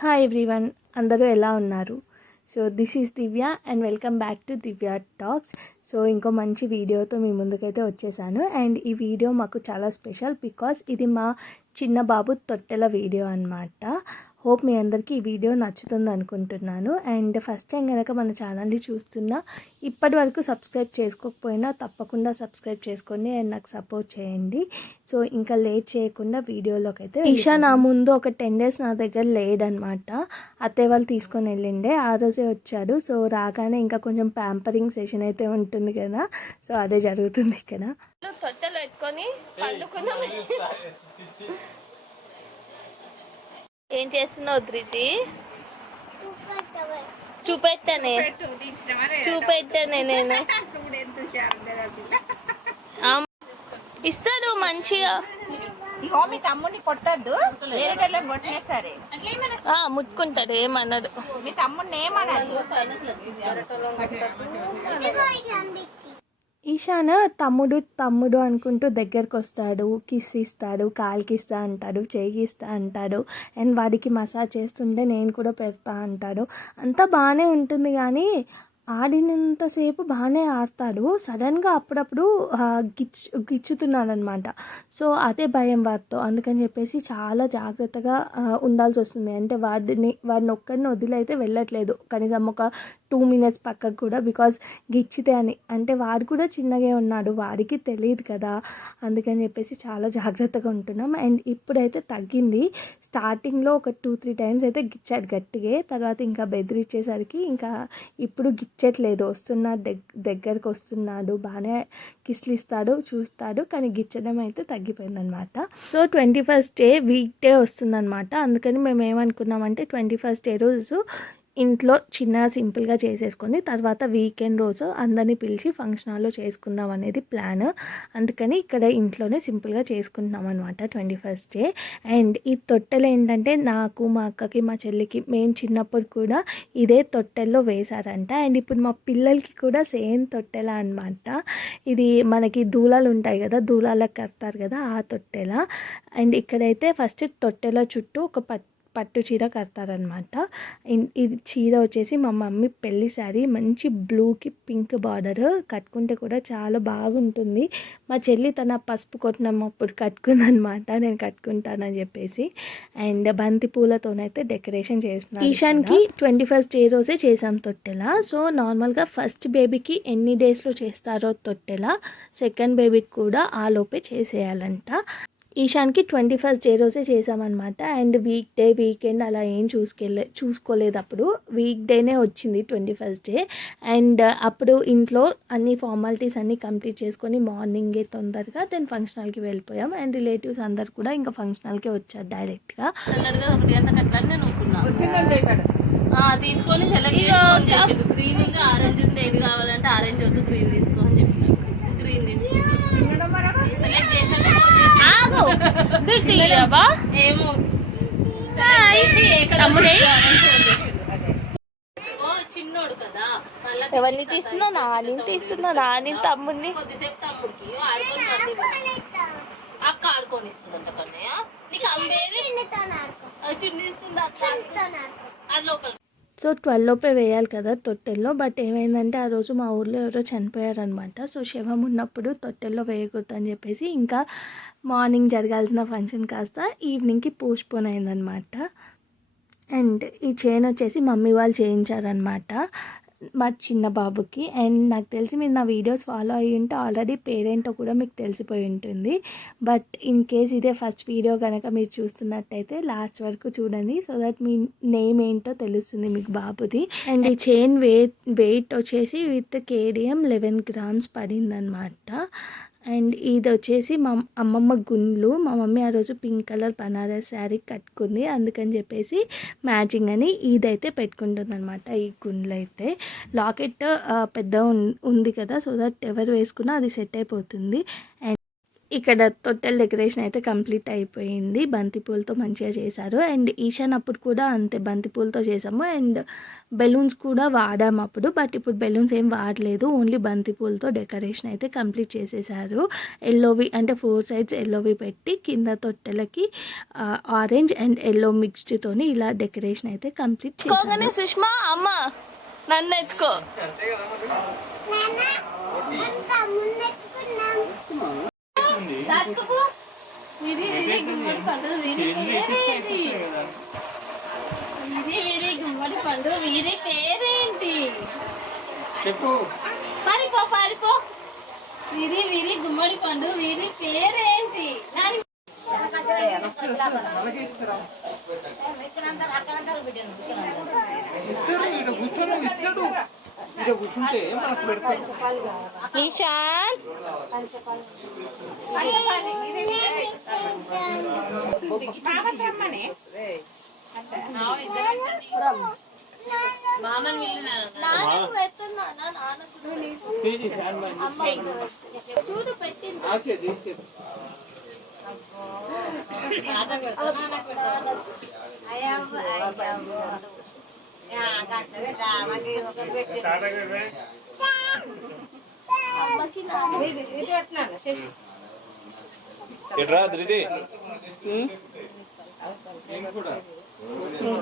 Hi everyone, అందరూ ఎలా ఉన్నారు? So this is Divya and welcome back to Divya talks. So ఇంకో మంచి వీడియోతో మీ ముందుకైతే వచ్చేసాను. అండ్ ఈ వీడియో మాకు చాలా స్పెషల్ బికాస్ ఇది మా చిన్న బాబు తొట్టెల వీడియో అనమాట. హోప్ మీ అందరికీ ఈ వీడియో నచ్చుతుంది అనుకుంటున్నాను. అండ్ ఫస్ట్ టైం కనుక మన ఛానల్ని చూస్తున్నా, ఇప్పటి వరకు సబ్స్క్రైబ్ చేసుకోకపోయినా తప్పకుండా సబ్స్క్రైబ్ చేసుకోండి అండ్ నాకు సపోర్ట్ చేయండి. సో ఇంకా లేట్ చేయకుండా వీడియోలోకి అయితే, ఈషా నా ముందు ఒక 10 days నా దగ్గర లేడనమాట. అత్తయ్య వాళ్ళు తీసుకొని వెళ్ళిండే, ఆ రోజే వచ్చాడు. సో రాగానే ఇంకా కొంచెం ప్యాంపరింగ్ సెషన్ అయితే ఉంటుంది కదా, సో అదే జరుగుతుంది ఇక్కడ. తొట్టెలు పెట్టుకొని పండుకున్నాం. ఏం చేస్తున్నావు ధృతి? చూపెట్టానే నేను ఇస్తాడు మంచిగా. మీ తమ్ముడిని కొట్టద్దు, ముట్టుకుంటాడు, ఏమన్నాడు. మీ తమ్ముడిని ఏమన్నది? ఈశాన్ తమ్ముడు అనుకుంటూ దగ్గరకు వస్తాడు, కిస్ ఇస్తాడు, కాలుకి ఇస్తా అంటాడు, చేయికి ఇస్తా అంటాడు. అండ్ వాడికి మసాజ్ చేస్తుంటే నేను కూడా పెడతా అంటాడు. అంతా బాగానే ఉంటుంది, కానీ ఆడినంతసేపు బాగానే ఆడతాడు. సడన్గా అప్పుడప్పుడు గిచ్చుతున్నాడు అనమాట. సో అదే భయం వాడితో. అందుకని చెప్పేసి చాలా జాగ్రత్తగా ఉండాల్సి వస్తుంది. అంటే వాడిని ఒక్కడిని వదిలైతే వెళ్ళట్లేదు కనీసం ఒక 2 minutes పక్కకు కూడా, బికాజ్ గిచ్చితే అని. అంటే వాడు కూడా చిన్నగా ఉన్నాడు, వాడికి తెలియదు కదా, అందుకని చెప్పేసి చాలా జాగ్రత్తగా ఉంటున్నాం. అండ్ ఇప్పుడైతే తగ్గింది. స్టార్టింగ్లో ఒక 2-3 times అయితే గిచ్చాడు గట్టిగా, తర్వాత ఇంకా బెదిరించేసరికి ఇంకా ఇప్పుడు గిచ్చట్లేదు. వస్తున్నాడు, దగ్గరకు వస్తున్నాడు, బాగానే కిస్లు ఇస్తాడు, చూస్తాడు, కానీ గిచ్చడం అయితే తగ్గిపోయిందనమాట. So 21st day week day వస్తుందన్నమాట. అందుకని మేము ఏమనుకున్నామంటే 21st day రోజు ఇంట్లో చిన్నగా సింపుల్గా చేసేసుకొని తర్వాత వీకెండ్ రోజు అందరినీ పిలిచి ఫంక్షన్ హాల్లో చేసుకుందాం అనేది ప్లాన్. అందుకని ఇక్కడ ఇంట్లోనే సింపుల్గా చేసుకుంటున్నాం అనమాట 21st day. అండ్ ఈ తొట్టెలు ఏంటంటే నాకు, మా అక్కకి, మా చెల్లికి మేము చిన్నప్పుడు కూడా ఇదే తొట్టెల్లో వేశారంట. అండ్ ఇప్పుడు మా పిల్లలకి కూడా సేమ్ తొట్టెల అనమాట. ఇది మనకి దూలాలు ఉంటాయి కదా, దూలాలకు కడతారు కదా, ఆ తొట్టెల. అండ్ ఇక్కడైతే ఫస్ట్ తొట్టెల చుట్టూ ఒక పట్టు చీర కడతారనమాట. ఇది చీర వచ్చేసి మా మమ్మీ పెళ్లి శారీ, మంచి బ్లూకి పింక్ బార్డర్, కట్టుకుంటే కూడా చాలా బాగుంటుంది. మా చెల్లి తన పసుపు కొట్టినప్పుడు కట్టుకుందనమాట, నేను కట్టుకుంటానని చెప్పేసి. అండ్ బంతి పూలతోనైతే డెకరేషన్ చేస్తున్నాను. ఈశాన్కి 21st day రోజే చేసాం తొట్టెల. సో నార్మల్గా ఫస్ట్ బేబీకి ఎన్ని డేస్లో చేస్తారో తొట్టెల, సెకండ్ బేబీకి కూడా ఆ లోపే చేసేయాలంట. ఈశాన్కి 21st day రోజే చేసామన్నమాట. అండ్ వీకెండ్ అలా ఏం చూసుకోలేదు. అప్పుడు వీక్ డేనే వచ్చింది 21st day. అండ్ అప్పుడు ఇంట్లో అన్ని ఫార్మాలిటీస్ అన్నీ కంప్లీట్ చేసుకొని మార్నింగే తొందరగా దెన్ ఫంక్షన్ హాల్కి వెళ్ళిపోయాం. అండ్ రిలేటివ్స్ అందరు కూడా ఇంకా ఫంక్షన్ హాల్కే వచ్చారు డైరెక్ట్గా. 1 గంటకి అట్లా నేను తీసుకొని సెలెక్ట్ చేసుకొని గ్రీన్ ఉంది, ఆరెంజ్ ఉంది, ఏది కావాలంటే ఆరెంజ్ వద్దు గ్రీన్ తీసుకోని చెప్పిన. గ్రీన్ తీసుకుని సెలెక్ట్ చేసాను. ఏమో చిన్నోడు కదా, ఎవరిని తీస్తున్నా, నాని తమ్ముడిని. కొద్దిసేపు తమ్ముడికి అక్క ఆడుకొని ఇస్తుందంట కన్నయ్య. నీకు అమ్మేది చిన్న ఇస్తుంది అది లోపల. సో 12 లోపే వేయాలి కదా తొట్టెల్లో. బట్ ఏమైందంటే ఆ రోజు మా ఊర్లో ఎవరో చనిపోయారనమాట. సో శవం ఉన్నప్పుడు తొట్టెల్లో వేయకూడదు అని చెప్పేసి ఇంకా మార్నింగ్ జరగాల్సిన ఫంక్షన్ కాస్త ఈవినింగ్కి పోస్ట్పోన్ అయిందనమాట. అండ్ ఈ చైన్ వచ్చేసి మమ్మీ వాళ్ళు చేయించారనమాట మా చిన్న బాబుకి. అండ్ నాకు తెలిసి మీరు నా వీడియోస్ ఫాలో అయ్యి ఉంటే ఆల్రెడీ పేరేంటో కూడా మీకు తెలిసిపోయి ఉంటుంది. బట్ ఇన్ కేస్ ఇదే ఫస్ట్ వీడియో కనుక మీరు చూస్తున్నట్టయితే లాస్ట్ వరకు చూడండి, సో దట్ మీ నేమ్ ఏంటో తెలుస్తుంది మీకు బాబుది. అండ్ ఈ చైన్ వెయిట్ వచ్చేసి విత్ KDM 11 grams పడిందనమాట. అండ్ ఇది వచ్చేసి మా అమ్మమ్మ గుండ్లు. మా మమ్మీ ఆ రోజు పింక్ కలర్ బనారస్ శారీ కట్టుకుంది, అందుకని చెప్పేసి మ్యాచింగ్ అని ఇదైతే పెట్టుకుంటుంది అనమాట. ఈ గుండ్లు అయితే లాకెట్ పెద్ద ఉంది కదా, సో దట్ ఎవరు వేసుకున్నా అది సెట్ అయిపోతుంది. అండ్ ఇక్కడ తొట్టెల డెకరేషన్ అయితే కంప్లీట్ అయిపోయింది. బంతిపూలతో మంచిగా చేశారు. అండ్ ఈశాన్ అప్పుడు కూడా అంతే బంతిపూలతో చేసాము. అండ్ బెలూన్స్ కూడా వాడాము అప్పుడు. బట్ ఇప్పుడు బెలూన్స్ ఏం వాడలేదు. ఓన్లీ బంతిపూలతో డెకరేషన్ అయితే కంప్లీట్ చేసేసారు. ఎల్లోవి అంటే 4 సైడ్స్ ఎల్లోవి పెట్టి కింద తొట్టెలకి ఆరెంజ్ అండ్ ఎల్లో మిక్స్డ్తోని ఇలా డెకరేషన్ అయితే కంప్లీట్ చేశారు. సుష్మా అమ్మ నన్ను ఎత్తుకో. గుమ్మడి పండు వీరి పేరేంటి? చెప్పు. పారిపో పారిపో. వీరి గుమ్మడి పండు వీరి పేరేంటి? ఈశాన్ చూడు పెట్టింది.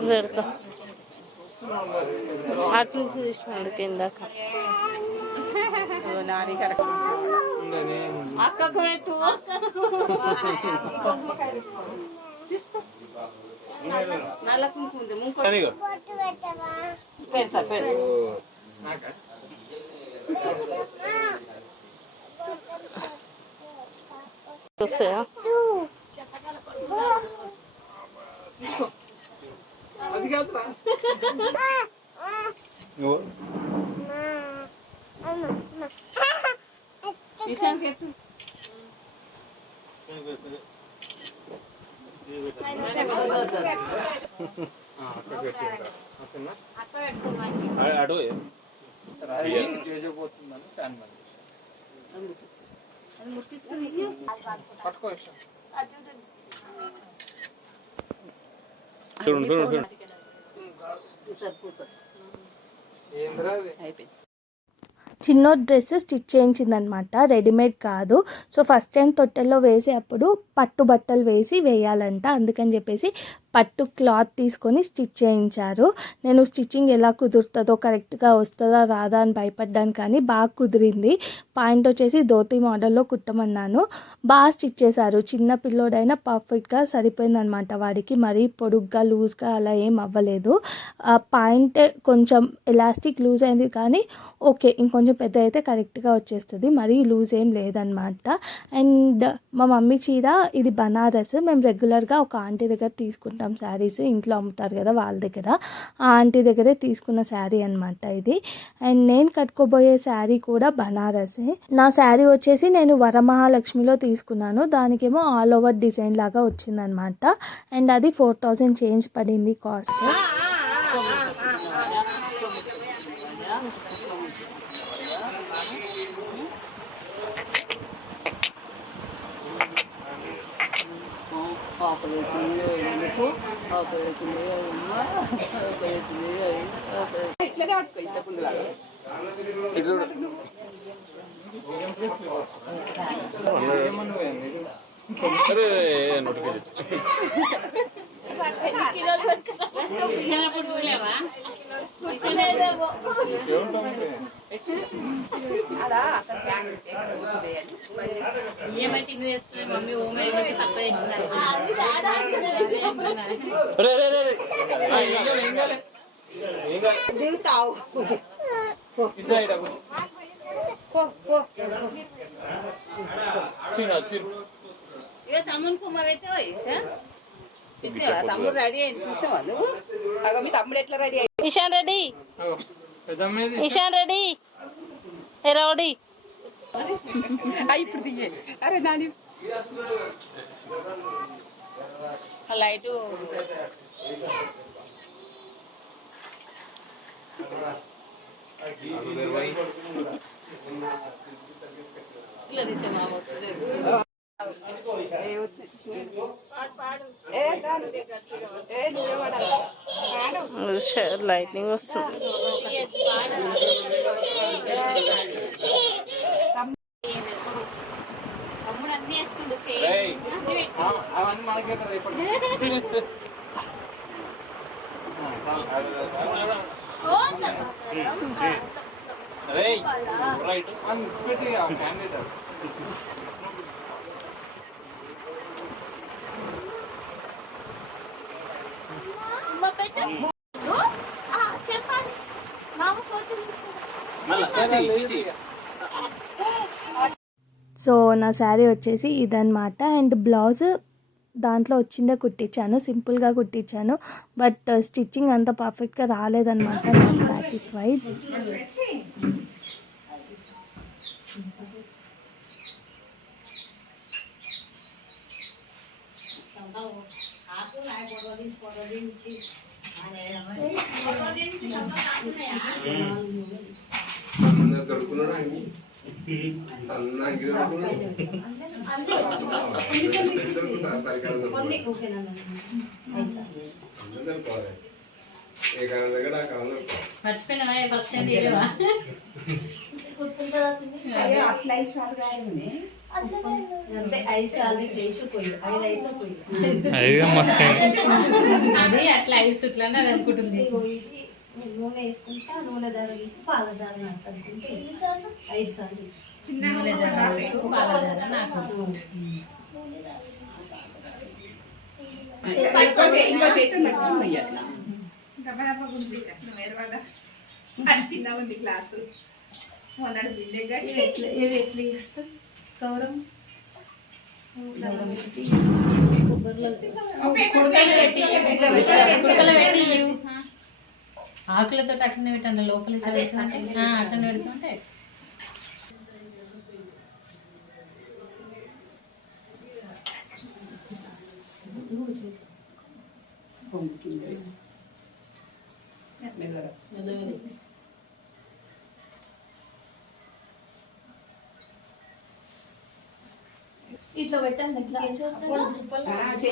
పెడతా అటు నుంచి తీసినాడు కిందక. అక్కకు పెట్టు. నల్ల కుంకుమ పెడతా వస్తాయా? అడు చూడండి చూడండి చిన్న డ్రెస్ స్టిచ్ చేయించిందనమాట, రెడీమేడ్ కాదు. సో ఫస్ట్ టైం తొట్టెల్లో వేసేటప్పుడు పట్టు బట్టలు వేసి వేయాలంట. అందుకని చెప్పేసి పట్టు క్లాత్ తీసుకొని స్టిచ్ చేయించారు. నేను స్టిచ్చింగ్ ఎలా కుదురుతుందో, కరెక్ట్గా వస్తుందా రాదా అని భయపడ్డాను, కానీ బాగా కుదిరింది. పాయింట్ వచ్చేసి ధోతి మోడల్లో కుట్టమన్నాను. బాగా స్టిచ్ చేశారు. చిన్న పిల్లోడైనా పర్ఫెక్ట్గా సరిపోయిందనమాట వాడికి. మరీ పొడుగ్గా లూజ్గా అలా ఏం అవ్వలేదు. పాయింట్ కొంచెం ఎలాస్టిక్ లూజ్ అయింది, కానీ ఓకే ఇంకొంచెం పెద్ద అయితే కరెక్ట్గా వచ్చేస్తుంది. మరీ లూజ్ ఏం లేదనమాట. అండ్ మా మమ్మీ చీర ఇది బనారస్. మేము రెగ్యులర్గా ఒక ఆంటీ దగ్గర తీసుకుంటాం శారీస్, ఇంట్లో అమ్ముతారు కదా వాళ్ళ దగ్గర. ఆ ఆంటీ దగ్గరే తీసుకున్న శారీ అనమాట ఇది. అండ్ నేను కట్టుకోబోయే శారీ కూడా బనారసే. నా శారీ వచ్చేసి నేను వరమహాలక్ష్మిలో తీసుకున్నాను. దానికేమో ఆల్ ఓవర్ డిజైన్ లాగా వచ్చిందనమాట. అండ్ అది 4000 చేంజ్ పడింది కాస్ట్. తమ్ముడు రెడీ అయింది చూసావా నువ్వు? మీ తమ్ముడు ఎట్లా రెడీ అయ్యి? Ishan ready, Ishan ready, ready. ఇప్పుడు దిగే. అరే దాని లైట్ ఇలా లైటింగ్ వస్తుంది. రైట్ సో నా శారీ వచ్చేసి ఇదన్నమాట. అండ్ బ్లౌజ్ దాంట్లో వచ్చిందే కుట్టించాను, సింపుల్గా కుట్టించాను. బట్ స్టిచ్చింగ్ అంత పర్ఫెక్ట్గా రాలేదన్నమాట. Not satisfied. మర్చిపోయినా ఫస్ట్ అది అట్లా ఐస్ ఇట్లానే అది అనుకుంటుంది. నూనె వేసుకుంటా, నూనె ధరలు పాలధార నాకు అనుకుంటే 5 సార్లు నూనె ధర పాలధార నాకు ఇంకో చేతి అట్లా చిన్నగా ఉంది క్లాసు మొన్నటి ఇవి ఎట్లా చేస్తాం గౌరవం కుడకలు పెట్టి ఆకులతో అట్లనే పెట్టండి లోపల అట్లనే పెడుతుంటే ఇట్లా పెట్టండి.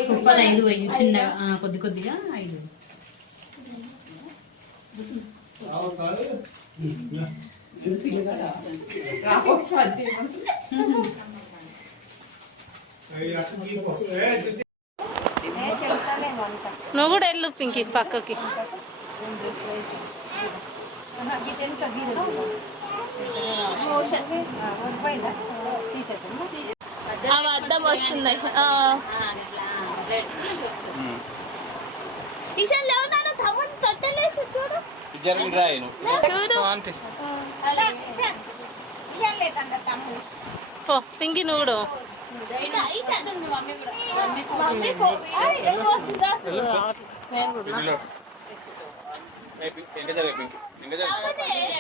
కుప్పలు 5 వేయి చిన్నగా కొద్ది కొద్దిగా 5. నువ్వు కూడా వెళ్ళు పింకి పక్కకి. అవి అద్దం వస్తున్నాయి. ఈశాన్ లేవు నాన్న, తమ్ముడు తొట్టలేసి చూడు చూడు. పో పింకి నువ్వు కూడా.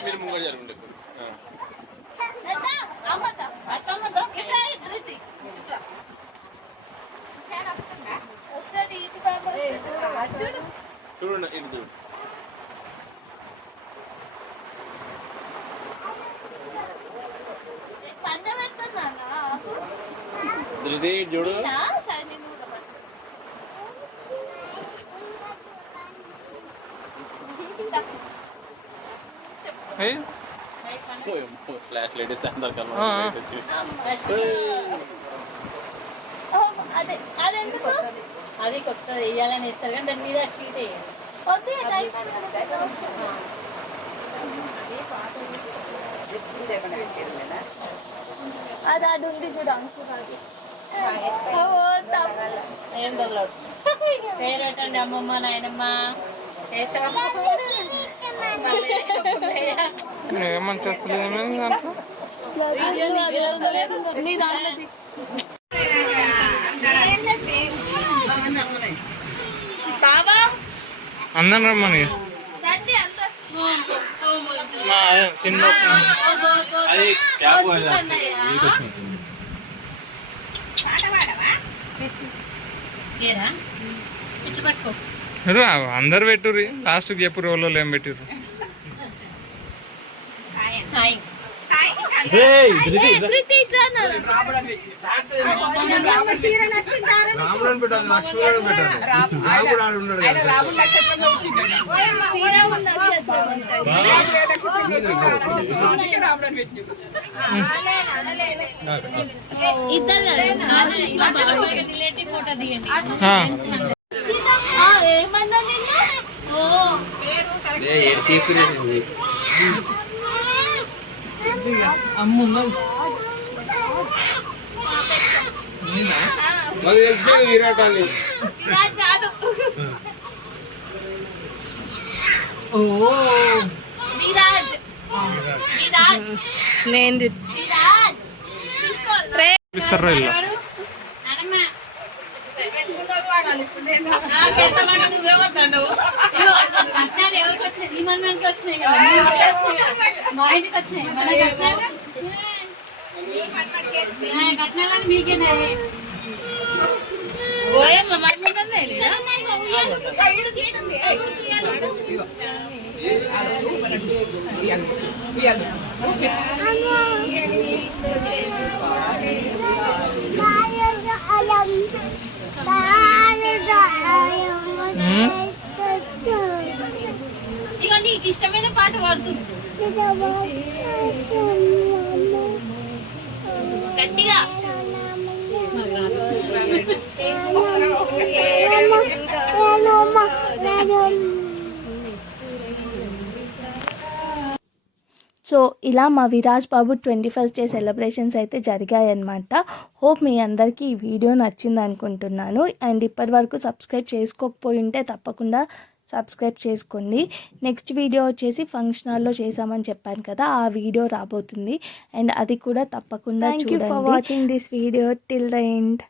మీరు ముంగడు జరుగుండే చూడండి ఇటు చూడు. ధృతి చూడు. ఫ్లాష్ లైట్ ఇస్తే అందరికన్నా అది కొత్తది వేయాలని ఇస్తారు కానీ దాని మీద షీట్ వేయాలి. అది అది ఉంది చూడు అనుకున్నది. ఏం దొరలడు పేరేటండి అమ్మమ్మ నాయనమ్మ ఏమంత అందరం రమ్మని అందరు పెట్టుర్రి లాస్ట్కి చెప్పు రోజులో ఏం పెట్టిర్రు. సాయి రాముడు పెట్టాలి, లక్ష్మణుడు పెట్టాలి, రాముడు ఆడు ఉన్నాడు ఆయన కదా. రాముడు నక్షత్రంలో పుట్టిండట. అందుకే రాముడు అని పెట్టిండు. ఇద్దరు రిలేటివ్ ఫోటో తీయండి. ఏమన్నా నిన్న ఓ మాకు తెలిసిపోయింది విరాట్ అని. కాదు విరాజ్ విరాజ్ నేను విరాజ్ తీసుకో ఇస్తారు ఇల్లు. నానమ్మ వాడాలి ఇప్పుడు నేను. కట్నాలు ఎవరికి వచ్చినాయి? ఈ మందానికి వచ్చినాయి కదా, మీ ఇంటికి వచ్చినాయి. మా ఇంటికి వచ్చినాయి మన కట్నాలని మీకేనా? ఇక నీకు ఇష్టమైన పాట పాడుతుంది గట్టిగా. సో ఇలా మా విరాజ్ బాబు 21st డే సెలబ్రేషన్స్ అయితే జరిగాయన్నమాట. హోప్ మీ అందరికీ ఈ వీడియో నచ్చింది అనుకుంటున్నాను. అండ్ ఇప్పటి వరకు సబ్స్క్రైబ్ చేసుకోకపోయి ఉంటే తప్పకుండా సబ్స్క్రైబ్ చేసుకోండి. నెక్స్ట్ వీడియో వచ్చేసి ఫంక్షన్ హాల్లో చేసామని చెప్పాను కదా, ఆ వీడియో రాబోతుంది. అండ్ అది కూడా తప్పకుండా చూడండి. Thank you for watching this video till the end.